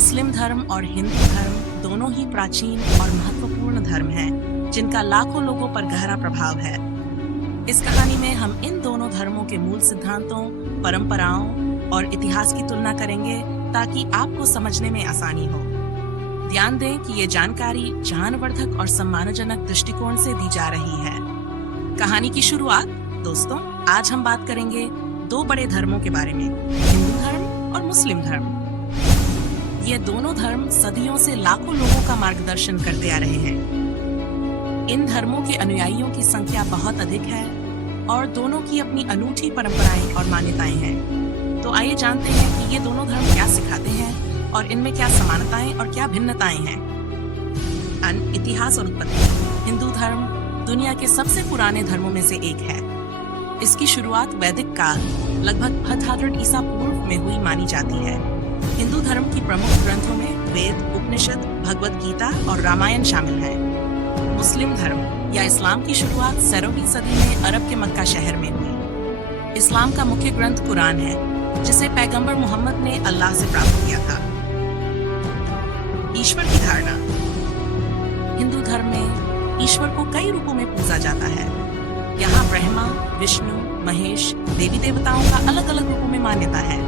मुस्लिम धर्म और हिंदू धर्म दोनों ही प्राचीन और महत्वपूर्ण धर्म हैं, जिनका लाखों लोगों पर गहरा प्रभाव है। इस कहानी में हम इन दोनों धर्मों के मूल सिद्धांतों, परंपराओं और इतिहास की तुलना करेंगे ताकि आपको समझने में आसानी हो। ध्यान दें कि ये जानकारी ज्ञानवर्धक और सम्मानजनक दृष्टिकोण से दी जा रही है। कहानी की शुरुआत दोस्तों, आज हम बात करेंगे दो बड़े धर्मों के बारे में, हिंदू धर्म और मुस्लिम धर्म। ये दोनों धर्म सदियों से लाखों लोगों का मार्गदर्शन करते आ रहे हैं। इन धर्मों के अनुयायियों की संख्या बहुत अधिक है और दोनों की अपनी अनूठी परंपराएं और मान्यताएं हैं। तो आइए जानते हैं कि ये दोनों धर्म क्या सिखाते हैं और इनमें क्या समानताएं और क्या भिन्नताएं हैं। इतिहास और उत्पत्ति। हिंदू धर्म दुनिया के सबसे पुराने धर्मों में से एक है। इसकी शुरुआत वैदिक काल लगभग 500 ईसा पूर्व में हुई मानी जाती है। हिंदू धर्म की प्रमुख ग्रंथों में वेद, उपनिषद, भगवद गीता और रामायण शामिल है। मुस्लिम धर्म या इस्लाम की शुरुआत 16वीं सदी में अरब के मक्का शहर में हुई। इस्लाम का मुख्य ग्रंथ कुरान है, जिसे पैगंबर मोहम्मद ने अल्लाह से प्राप्त किया था। ईश्वर की धारणा। हिंदू धर्म में ईश्वर को कई रूपों में पूजा जाता है। यहाँ ब्रह्मा, विष्णु, महेश, देवी देवताओं का अलग अलग रूपों में मान्यता है।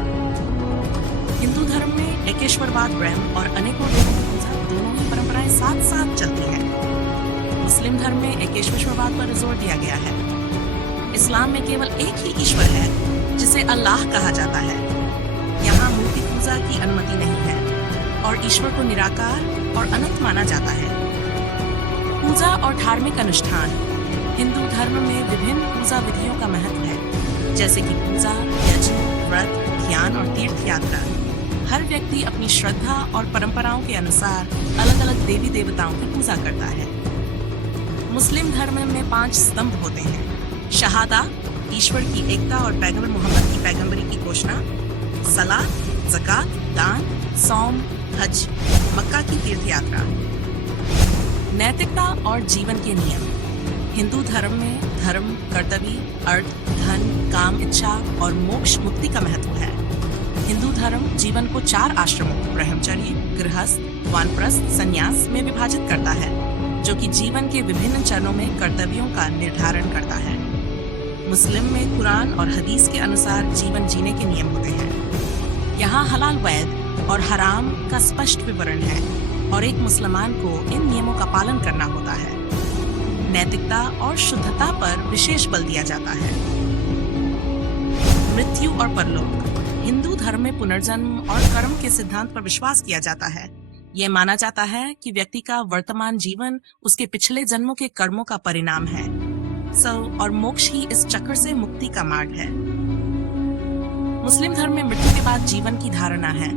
हिंदू धर्म में एकेश्वरवाद, ब्रह्म और अनेकों देवों की पूजा दोनों ही परंपराएं साथ साथ चलती हैं। मुस्लिम धर्म में एकेश्वरवाद पर जोर दिया गया है। इस्लाम में केवल एक ही ईश्वर है, जिसे अल्लाह कहा जाता है। यहाँ मूर्ति पूजा की अनुमति नहीं है और ईश्वर को निराकार और अनंत माना जाता है। पूजा और धार्मिक अनुष्ठान। हिंदू धर्म में विभिन्न पूजा विधियों का महत्व है, जैसे कि पूजा, यज्ञ, व्रत, ध्यान और तीर्थ यात्रा। हर व्यक्ति अपनी श्रद्धा और परंपराओं के अनुसार अलग अलग देवी देवताओं की पूजा करता है। मुस्लिम धर्म में 5 स्तंभ होते हैं। शहादा, ईश्वर की एकता और पैगंबर मोहम्मद की पैगंबरी की घोषणा। सलात, ज़कात, दान, सौम, हज, मक्का की तीर्थ यात्रा। नैतिकता और जीवन के नियम। हिंदू धर्म में धर्म, कर्तव्य, अर्थ, धन, काम, इच्छा और मोक्ष मुक्ति का महत्व है। हिंदू धर्म जीवन को 4 आश्रमों, ब्रह्मचर्य, गृहस्थ, वानप्रस्थ, संन्यास में विभाजित करता है, जो कि जीवन के विभिन्न चरणों में कर्तव्यों का निर्धारण करता है। मुस्लिम में कुरान और हदीस के अनुसार जीवन जीने के नियम होते हैं। यहाँ हलाल, वैध और हराम का स्पष्ट विवरण है और एक मुसलमान को इन नियमों का पालन करना होता है। नैतिकता और शुद्धता पर विशेष बल दिया जाता है। मृत्यु और परलोक। हिंदू धर्म में पुनर्जन्म और कर्म के सिद्धांत पर विश्वास किया जाता है। यह माना जाता है कि व्यक्ति का वर्तमान जीवन उसके पिछले जन्मों के कर्मों का परिणाम है। और मोक्ष ही इस चक्र से मुक्ति का मार्ग है। मुस्लिम धर्म में मृत्यु के बाद जीवन की धारणा है।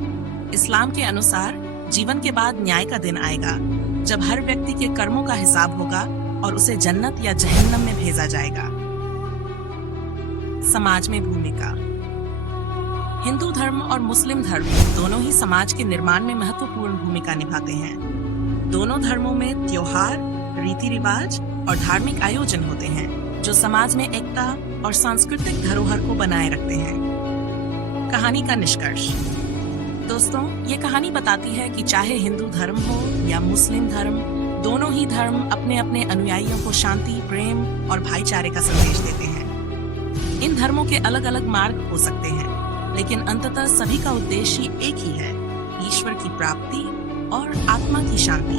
इस्लाम के अनुसार जीवन के बाद न्याय का दिन आएगा, जब हर व्यक्ति के कर्मों का हिसाब होगा और उसे जन्नत या जहन्नम में भेजा जाएगा। समाज में भूमिका। हिंदू धर्म और मुस्लिम धर्म दोनों ही समाज के निर्माण में महत्वपूर्ण भूमिका निभाते हैं। दोनों धर्मों में त्योहार, रीति रिवाज और धार्मिक आयोजन होते हैं, जो समाज में एकता और सांस्कृतिक धरोहर को बनाए रखते हैं। कहानी का निष्कर्ष। दोस्तों, ये कहानी बताती है कि चाहे हिंदू धर्म हो या मुस्लिम धर्म, दोनों ही धर्म अपने अपने अनुयायियों को शांति, प्रेम और भाईचारे का संदेश देते हैं। इन धर्मों के अलग अलग मार्ग हो सकते हैं, लेकिन अंततः सभी का उद्देश्य एक ही है, ईश्वर की प्राप्ति और आत्मा की शांति।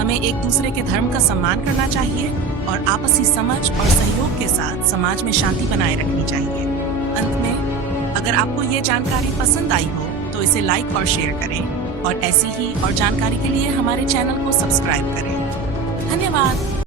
हमें एक दूसरे के धर्म का सम्मान करना चाहिए और आपसी समझ और सहयोग के साथ समाज में शांति बनाए रखनी चाहिए। अंत में, अगर आपको ये जानकारी पसंद आई हो तो इसे लाइक और शेयर करें और ऐसी ही और जानकारी के लिए हमारे चैनल को सब्सक्राइब करें। धन्यवाद।